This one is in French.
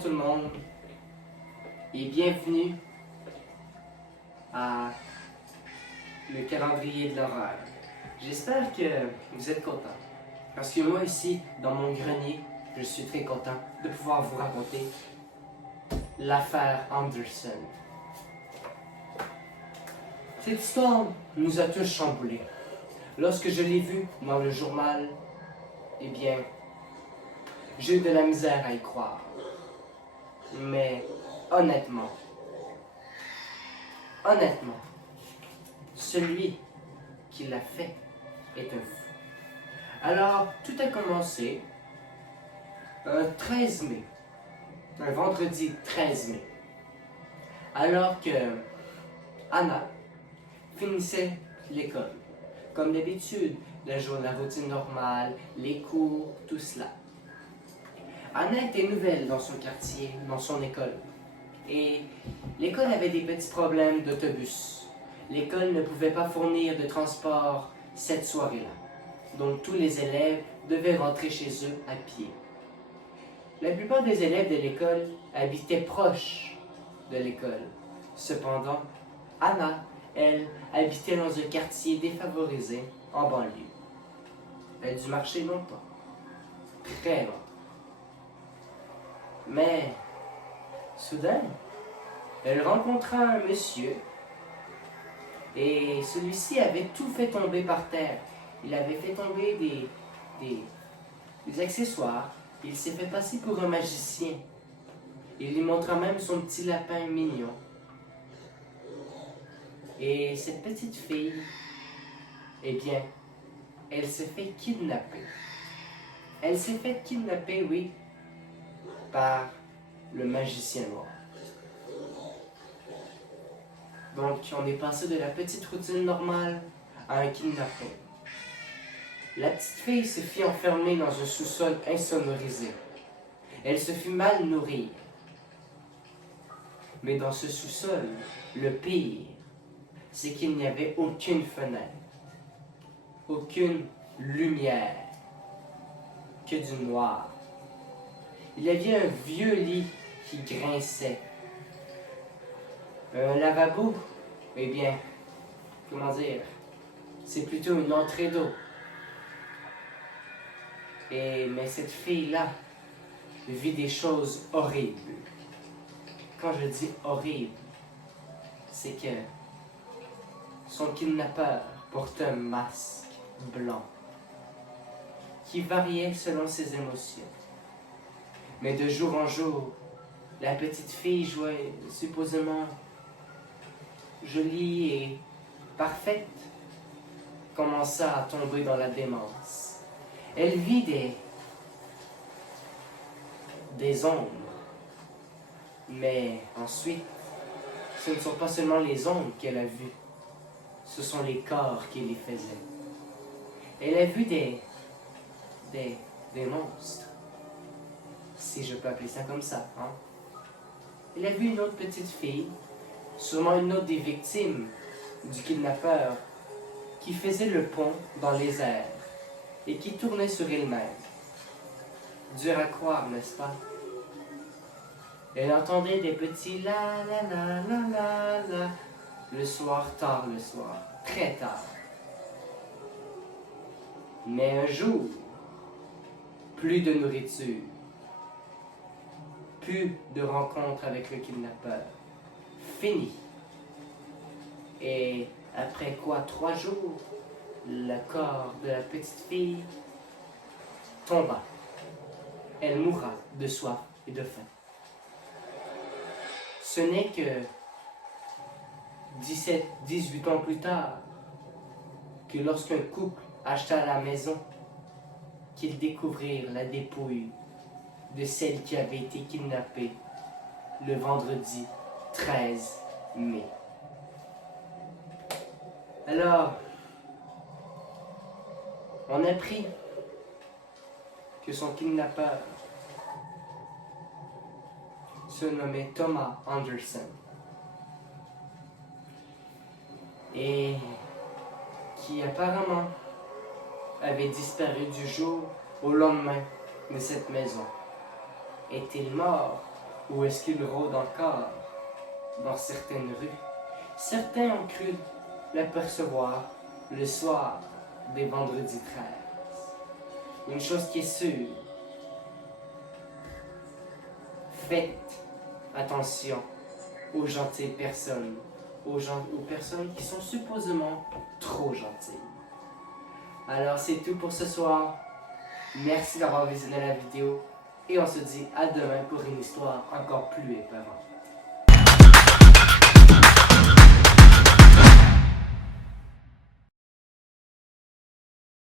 tout le monde et bienvenue à le calendrier de l'horreur. J'espère que vous êtes contents parce que moi ici, dans mon grenier, je suis très content de pouvoir vous raconter l'affaire Anderson. Cette histoire nous a tous chamboulés. Lorsque je l'ai vue dans le journal, eh bien, j'ai eu de la misère à y croire. Mais honnêtement, celui qui l'a fait est un fou. Alors, tout a commencé un 13 mai, un vendredi 13 mai, alors que Anna finissait l'école. Comme d'habitude, la routine normale, les cours, tout cela. Anna était nouvelle dans son quartier, dans son école. Et l'école avait des petits problèmes d'autobus. L'école ne pouvait pas fournir de transport cette soirée-là. Donc tous les élèves devaient rentrer chez eux à pied. La plupart des élèves de l'école habitaient proche de l'école. Cependant, Anna, elle, habitait dans un quartier défavorisé en banlieue. Elle a dû marcher longtemps. Très longtemps. Mais, soudain, elle rencontra un monsieur et celui-ci avait tout fait tomber par terre. Il avait fait tomber des accessoires. Il s'est fait passer pour un magicien. Il lui montra même son petit lapin mignon. Et cette petite fille, eh bien, elle s'est fait kidnapper. Elle s'est fait kidnapper, oui, par le magicien noir. Donc, on est passé de la petite routine normale à un kidnapping. La petite fille se fit enfermer dans un sous-sol insonorisé. Elle se fit mal nourrir. Mais dans ce sous-sol, le pire, c'est qu'il n'y avait aucune fenêtre, aucune lumière, que du noir. Il y avait un vieux lit qui grinçait. Un lavabo, eh bien, comment dire, c'est plutôt une entrée d'eau. Mais cette fille-là vit des choses horribles. Quand je dis horrible, c'est que son kidnappeur portait un masque blanc qui variait selon ses émotions. Mais de jour en jour, la petite fille jouait supposément jolie et parfaite, commença à tomber dans la démence. Elle vit des ombres. Mais ensuite, ce ne sont pas seulement les ombres qu'elle a vues, ce sont les corps qui les faisaient. Elle a vu des monstres, si je peux appeler ça comme ça, hein. Elle a vu une autre petite fille, sûrement une autre des victimes du kidnappeur, qui faisait le pont dans les airs et qui tournait sur elle-même. Dur à croire, n'est-ce pas? Elle entendait des petits la la la la la la le soir, tard le soir, très tard. Mais un jour, plus de nourriture, plus de rencontres avec le kidnappeur, fini. Et après quoi, 3 jours, le corps de la petite fille tomba. Elle mourra de soif et de faim. Ce n'est que 18 ans plus tard que lorsqu'un couple acheta la maison, qu'ils découvrirent la dépouille de celle qui avait été kidnappée le vendredi 13 mai. Alors, on apprit que son kidnappeur se nommait Thomas Anderson et qui apparemment avait disparu du jour au lendemain de cette maison. Est-il mort Ou est-ce qu'il rôde encore dans certaines rues? Certains ont cru l'apercevoir le soir des vendredis 13. Une chose qui est sûre, faites attention aux gentilles personnes, aux personnes qui sont supposément trop gentilles. Alors c'est tout pour ce soir. Merci d'avoir visionné la vidéo et on se dit à demain pour une histoire encore plus épeurante.